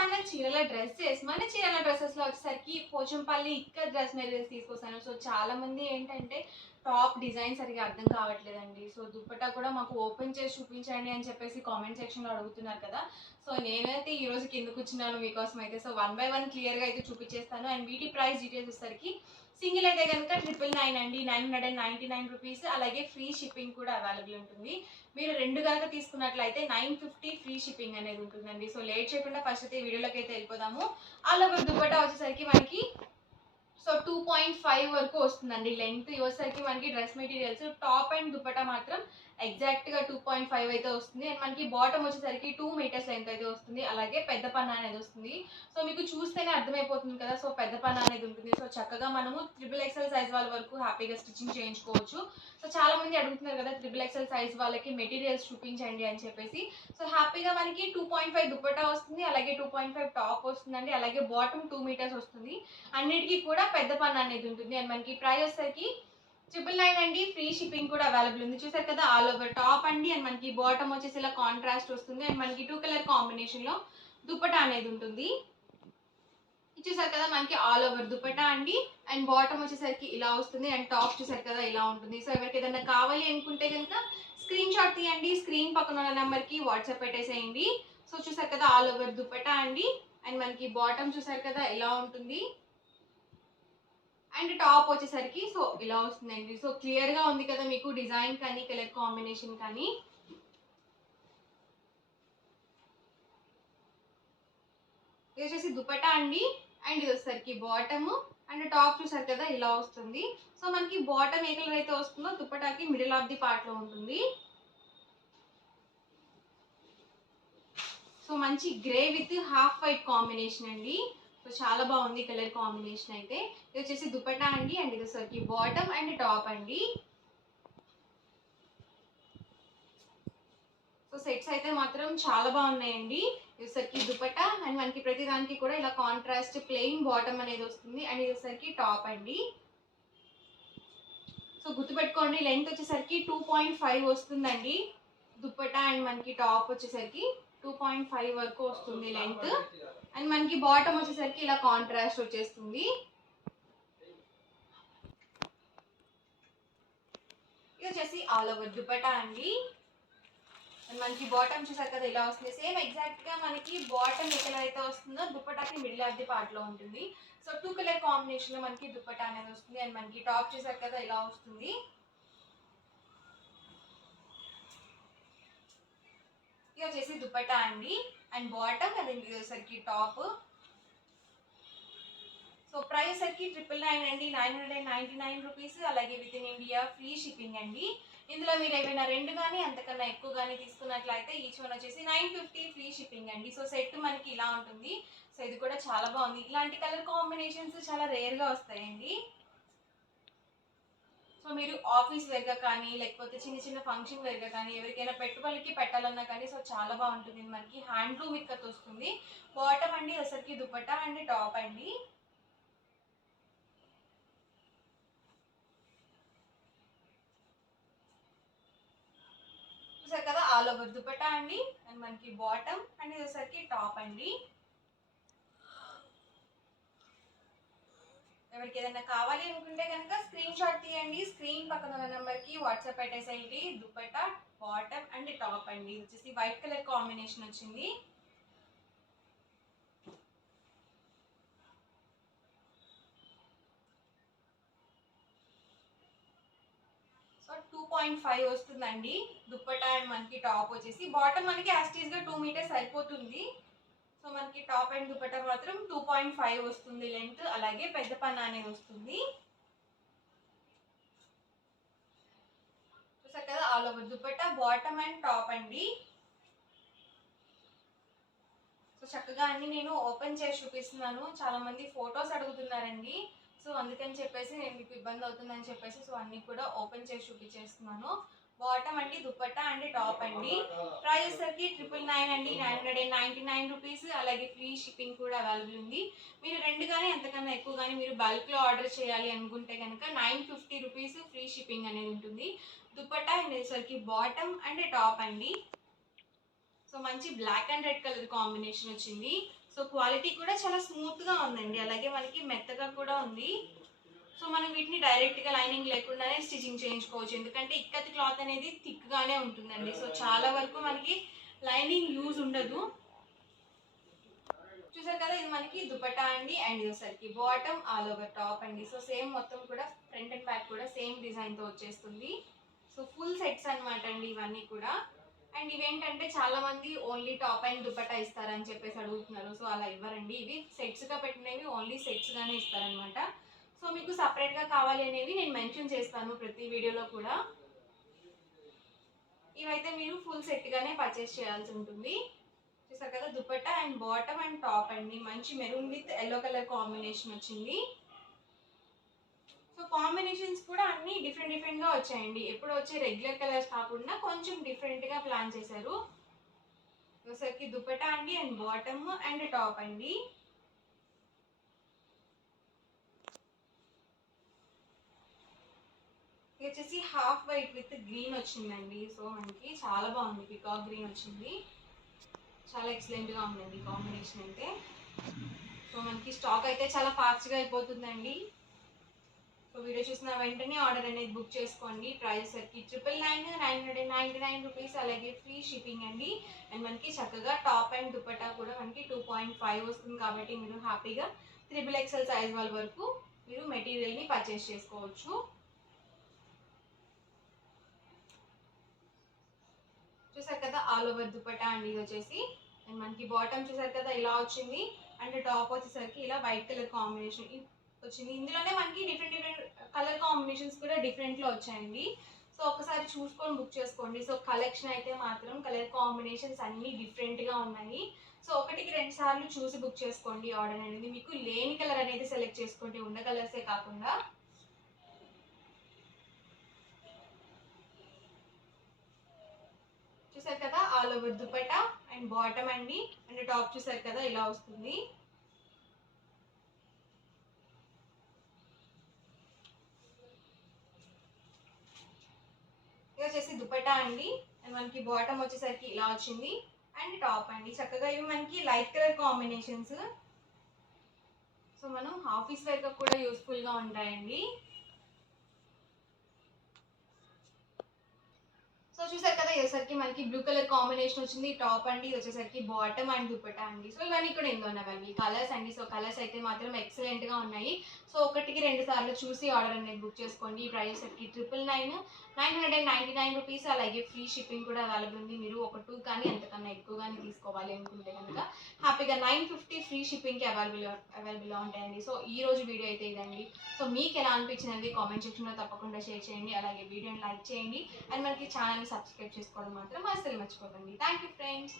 Channel చీరల dresses. మన చీరల డ్రెస్సెస్‌లో వచ్చేసరికి పోచంపల్లి ఇక్కత్ డ్రెస్ మెటీరియల్స్ తీసుకొస్తాను. సో, చాలామంది ఏంటంటే టాప్ డిజైన్ సరిగ్గా అర్థం కావట్లేదండి. సో, దుపట్టా కూడా మాకు ఓపెన్ చేసి చూపించండి అని చెప్పేసి కామెంట్ సెక్షన్‌లో అడుగుతున్నారు కదా! సో, నేనైతే ఈరోజు కిందకొచ్చినాను మీకోసం అయితే. సో, వన్ బై వన్ క్లియర్‌గా అయితే చూపించేస్తాను. అండ్ వీటి ప్రైస్ డీటెయిల్స్ వచ్చేసరికి సింగిల్ అయితే గనుక 999 అండి. 999 రూపీస్. అలాగే ఫ్రీ షిప్పింగ్ కూడా అవైలబుల్ ఉంటుంది. మీరు 2 గనక తీసుకున్నట్లయితే 950 ఫ్రీ షిప్పింగ్ అనేది ఉంటుందండి. సో, లేట్ చేయకుండా ఫస్ట్ అయితే వీడియోలోకి అయితే వెళ్ళిపోదాము. ఆల్ ఓవర్ దుపట్టా వచ్చేసరికి మనకి 2.5 వరకు వస్తుందండి లెంగ్త్. ఇది వచ్చేసరికి మనకి dress materials top and dupatta మాత్రం ఎగ్జాక్ట్‌గా 2.5 అయితే వస్తుంది. అండ్ మనకి బాటమ్ వచ్చేసరికి 2 మీటర్స్ లెంగ్త్ అయితే వస్తుంది. అలాగే పెద్ద పన్నా అనేది వస్తుంది. సో, మీకు చూస్తేనే అర్థమైపోతుంది కదా! సో, పెద్ద పన్నా అనేది ఉంటుంది. సో, చక్కగా మనము త్రిబుల్ ఎక్స్ఎల్ సైజ్ వాళ్ళ వరకు హ్యాపీగా స్టిచ్చింగ్ చేయించుకోవచ్చు. సో, చాలామంది అడుగుతున్నారు కదా! త్రిబుల్ ఎక్స్ఎల్ సైజ్ వాళ్ళకి మెటీరియల్స్ చూపించండి అని చెప్పేసి. సో, హ్యాపీగా మనకి 2.5 దుపట్టా వస్తుంది. అలాగే 2.5 టాప్ వస్తుందండి. అలాగే బాటమ్ 2 మీటర్స్ వస్తుంది. అన్నిటికీ కూడా పెద్ద పన్నా అనేది ఉంటుంది. అండ్ మనకి ప్రైస్ వచ్చేసరికి 999 అండి. ఫ్రీ షిప్పింగ్ కూడా అవైలబుల్ ఉంది. చూసారు కదా! ఆల్ ఓవర్ టాప్ అండి. అండ్ మనకి బాటమ్ వచ్చేసి ఇలా కాంట్రాస్ట్ వస్తుంది. అండ్ మనకి 2 కలర్ కాంబినేషన్‌లో దుపట్టా అనేది ఉంటుంది. ఇది చూసారు కదా! మనకి ఆల్ ఓవర్ దుపట్టా అండి. అండ్ బాటమ్ వచ్చేసరికి ఇలా వస్తుంది. అండ్ టాప్ చూసారు కదా! ఇలా ఉంటుంది. సో, ఎవరికి ఏదైనా కావాలి అనుకుంటే గనుక స్క్రీన్ షాట్ తీయండి. స్క్రీన్ పక్కన ఉన్న నంబర్‌కి వాట్సాప్ పెట్టేసేయండి. సో, చూసారు కదా! ఆల్ ఓవర్ దుపట్టా అండి. అండ్ మనకి బాటమ్ చూసారు కదా! ఇలా ఉంటుంది. అండ్ టాప్ వచ్చేసరికి సో, ఇలా వస్తుందండి. సో, క్లియర్‌గా ఉంది కదా మీకు డిజైన్ కానీ, కలర్ కాంబినేషన్ కానీ. ఇది వచ్చేసి దుపట్టా అండి. అండ్ ఇది వచ్చేసరికి బాటము. అండ్ టాప్ చూసారు కదా! ఇలా వస్తుంది. సో, మనకి బాటమ్ ఏ కలర్ అయితే వస్తుందో దుపట్టాకి మిడిల్ ఆఫ్ ది పార్ట్‌లో ఉంటుంది. సో, మంచి grey with half white combination అండి. సో, చాలా బాగుంది కలర్ కాంబినేషన్ అయితే. ఇది వచ్చేసి దుపట్టా అండి. అండ్ ఇది వచ్చేసరికి బాటమ్ అండ్ టాప్ అండి. సో, సెట్స్ అయితే మాత్రం చాలా బాగున్నాయండి. ఇది వచ్చేసరికి దుపట్టా అండ్ మనకి ప్రతి దానికి కూడా ఇలా కాంట్రాస్ట్ ప్లెయిన్ బాటమ్ అనేది వస్తుంది. అండ్ ఇది వచ్చేసరికి టాప్ అండి. సో, గుర్తుపెట్టుకోండి లెంగ్త్ వచ్చేసరికి 2.5 వస్తుందండి. దుపట్టా అండ్ మనకి టాప్ వచ్చేసరికి 2.5 వరకు వస్తుంది లెంగ్త్. అండ్ మనకి బాటమ్ వచ్చేసరికి ఇలా కాంట్రాస్ట్ వచ్చేస్తుంది. ఇది వచ్చేసి ఆల్ ఓవర్ దుపట్టా అండి. అండ్ మనకి బాటమ్ చూసారు కదా ఇలా వస్తుంది. సేమ్ ఎగ్జాక్ట్ గా మనకి బాటమ్ ఏ కలర్ అయితే వస్తుందో దుపట్టాకి మిడిల్ ఆఫ్ ది పార్ట్ లో ఉంటుంది. సో, 2 కలర్ కాంబినేషన్ లో మనకి దుపట్టా అనేది వస్తుంది. అండ్ మనకి టాప్ చూసారు కదా ఇలా వస్తుంది. ఇది వచ్చేసి దుపట్టా అండి. అండ్ బాటమ్ అది వచ్చేసరికి టాప్. సో, ప్రైస్ వచ్చేసరికి 999 అండి. 999 రూపీస్. అలాగే with in India free shipping అండి. ఇందులో మీరు ఏమైనా 2 కానీ అంతకన్నా ఎక్కువ కానీ తీసుకున్నట్లయితే ఈచ్ వన్ వచ్చేసి 950 ఫ్రీ షిప్పింగ్ అండి. సో, సెట్ మనకి ఇలా ఉంటుంది. సో, ఇది కూడా చాలా బాగుంది. ఇలాంటి కలర్ కాంబినేషన్స్ చాలా రేర్‌గా వస్తాయండి. సో, మీరు ఆఫీస్ వేర్‌గా కానీ, లేకపోతే చిన్న చిన్న ఫంక్షన్ వేర్‌గా కానీ, ఎవరికైనా పెట్టుబడులకి పెట్టాలన్నా కానీ సో, చాలా బాగుంటుంది. మనకి హ్యాండ్లూమ్ ఇక్కత్ వస్తుంది. బాటమ్ అండి వచ్చేసరికి దుపట్టా అండ్ టాప్ అండి. చూసారు కదా ఆల్ ఓవర్ దుపట్టా అండి. అండ్ మనకి బాటమ్ అండ్ ఇది వచ్చేసరికి టాప్ అండి. ఎవరికి ఏదైనా కావాలి అనుకుంటే కనుక స్క్రీన్ షాట్ తీయండి. స్క్రీన్ పక్కన ఉన్న నెంబర్కి వాట్సాప్ పెట్టేసేయండి. దుపట్టా బాటమ్ అండ్ టాప్ అండి. ఇది వచ్చేసి వైట్ కలర్ కాంబినేషన్ వచ్చింది. సో, 2.5 వస్తుందండి దుపట్టా అండ్ మనకి టాప్ వచ్చేసి. బాటమ్ మనకి యాజ్ టీజ్ గా 2 మీటర్స్ అయిపోతుంది. సో, మనకి టాప్ అండ్ దుపట్టా మాత్రం 2.5 వస్తుంది లెంత్. అలాగే పెద్ద పన్నా అనేది వస్తుంది. చూసారు కదా all over dupatta bottom and top అండి. సో, చక్కగా అన్ని నేను ఓపెన్ చేసి చూపిస్తున్నాను. చాలా మంది ఫొటోస్ అడుగుతున్నారండి. సో, అందుకని చెప్పేసి నేను మీకు ఇబ్బంది అవుతుందని చెప్పేసి సో, అన్ని కూడా ఓపెన్ చేసి చూపించేస్తున్నాను. బాటమ్ అండి, దుపట్టా అండి, టాప్ అండి. ప్రైస్ వచ్చేసరికి 999 అండి. 999 రూపీస్. అలాగే ఫ్రీ షిప్పింగ్ కూడా అవైలబుల్ ఉంది. మీరు 2 కానీ అంతకన్నా ఎక్కువ కానీ మీరు బల్క్‌లో ఆర్డర్ చేయాలి అనుకుంటే కనుక 950 రూపీస్ ఫ్రీ షిప్పింగ్ అనేది ఉంటుంది. దుపట్టా అండ్ వచ్చేసరికి బాటమ్ అండ్ టాప్ అండి. సో, మంచి black and red colour combination వచ్చింది. సో క్వాలిటీ కూడా చాలా స్మూత్గా ఉందండి, అలాగే మనకి మెత్తగా కూడా ఉంది. సో మనం వీటిని డైరెక్ట్గా లైనింగ్ లేకుండానే స్టిచ్చింగ్ చేయించుకోవచ్చు, ఎందుకంటే ఇక్కత్ క్లాత్ అనేది థిక్గానే ఉంటుందండి. సో చాలా వరకు మనకి లైనింగ్ యూజ్ ఉండదు. చూసారు కదా, ఇది మనకి దుపట్టా అండి. అండ్ ఇది వచ్చేసరికి బాటమ్ ఆల్ ఓవర్ టాప్ అండి. సో సేమ్ మొత్తం కూడా ఫ్రంట్ అండ్ బ్యాక్ కూడా సేమ్ డిజైన్తో వచ్చేస్తుంది. సో ఫుల్ సెట్స్ అనమాట అండి ఇవన్నీ కూడా. అండ్ ఇవేంటంటే చాలా మంది ఓన్లీ టాప్ అండ్ దుపట్టా ఇస్తారని చెప్పేసి అడుగుతున్నారు. సో అలా ఇవ్వరండి, ఇవి సెట్స్గా పెట్టినవి ఓన్లీ సెట్స్గానే ఇస్తారనమాట. సో మీకు సపరేట్గా కావాలి అనేవి నేను మెన్షన్ చేస్తాను ప్రతి వీడియోలో కూడా. ఇవైతే మీరు ఫుల్ సెట్గానే పర్చేస్ చేయాల్సి ఉంటుంది. చూసారు కదా, dupatta and bottom and top అండి. మంచి maroon with yellow colour combination వచ్చింది. సో కాంబినేషన్స్ కూడా అన్ని డిఫరెంట్గా వచ్చాయండి. ఎప్పుడు వచ్చే రెగ్యులర్ కలర్స్ కాకుండా కొంచెం డిఫరెంట్గా ప్లాన్ చేశారు. వచ్చేసరికి దుపట్టా అండి అండ్ బాటమ్ అండ్ టాప్ అండి. ఇది వచ్చేసి హాఫ్ వైట్ విత్ గ్రీన్ వచ్చిందండి. సో మనకి చాలా బాగుంది, పికాక్ గ్రీన్ వచ్చింది. చాలా ఎక్సలెంట్గా ఉందండి కాంబినేషన్ అయితే. సో మనకి స్టాక్ అయితే చాలా ఫాస్ట్గా అయిపోతుందండి. సో వీడియో చూసిన వెంటనే ఆర్డర్ అనేది బుక్ చేసుకోండి. ప్రైస్ సరికి 999 రూపీస్, అలాగే ఫ్రీ షిప్పింగ్ అండి. అండ్ మనకి చక్కగా టాప్ అండ్ దుపట్టా కూడా మనకి 2.5 వస్తుంది, కాబట్టి మీరు హ్యాపీగా 3XL సైజ్ వాళ్ళ వరకు మీరు మెటీరియల్ని పర్చేస్ చేసుకోవచ్చు. చూసారు కదా, ఆల్ ఓవర్ దుపట్టా అండి ఇది వచ్చేసి. అండ్ మనకి బాటమ్ చూసారు కదా ఇలా వచ్చింది, అండ్ టాప్ వచ్చేసరికి ఇలా వైట్ కలర్ కాంబినేషన్ వచ్చింది. ఇందులోనే మనకి డిఫరెంట్ కలర్ కాంబినేషన్స్ కూడా డిఫరెంట్లో వచ్చాయండి. సో ఒకసారి చూసుకొని బుక్ చేసుకోండి. సో కలెక్షన్ అయితే మాత్రం కలర్ కాంబినేషన్స్ అన్నీ డిఫరెంట్గా ఉన్నాయి. సో 1-2 సార్లు చూసి బుక్ చేసుకోండి ఆర్డర్ అనేది. మీకు లేని కలర్ అనేది సెలెక్ట్ చేసుకోండి, ఉన్న కలర్సే కాకుండా. చూసారు కదా, all over dupatta and bottom అండి, అండ్ టాప్ చూసారు కదా ఇలా వస్తుంది. ఇది వచ్చేసి దుపట్టా అండి, అండ్ మనకి బాటమ్ వచ్చేసరికి ఇలా వచ్చింది, అండ్ టాప్ అండి. చక్కగా ఇవి మనకి లైట్ కలర్ కాంబినేషన్స్. సో మనం ఆఫీస్ వేర్గా కూడా యూస్ఫుల్గా ఉంటాయండి. సో చూసారు కదా, ఇది వచ్చేసరికి మనకి బ్లూ కలర్ కాంబినేషన్ వచ్చింది టాప్ అండి. ఇది వచ్చేసరికి బాటమ్ అండ్ దుపట్టా అండి. సో ఇవన్నీ కూడా ఇందులో ఉన్నవి కలర్స్ అండి. సో కలర్స్ అయితే మాత్రం ఎక్సలెంట్గా ఉన్నాయి. సో 1-2 సార్లు చూసి ఆర్డర్ అనేది బుక్ చేసుకోండి. ఈ ప్రైస్ సరికి 999 రూపీస్, అలాగే ఫ్రీ షిప్పింగ్ కూడా అవైలబుల్ ఉంది. మీరు ఒక 2 కానీ అంతకన్నా ఎక్కువ కానీ తీసుకోవాలి అనుకుంటే కనుక హ్యాపీగా 950 ఫ్రీ షిప్పింగ్కి అవైలబుల్గా ఉంటాయండి. సో ఈ రోజు వీడియో అయితే ఇదండి. సో మీకు ఎలా అనిపించినది కామెంట్ సెక్షన్లో తప్పకుండా షేర్ చేయండి, అలాగే వీడియోని లైక్ చేయండి, అండ్ మనకి ఛానల్ని సబ్స్క్రైబ్ చేసుకోవడం మాత్రం అస్సలు మర్చిపోకండి. Thank you friends.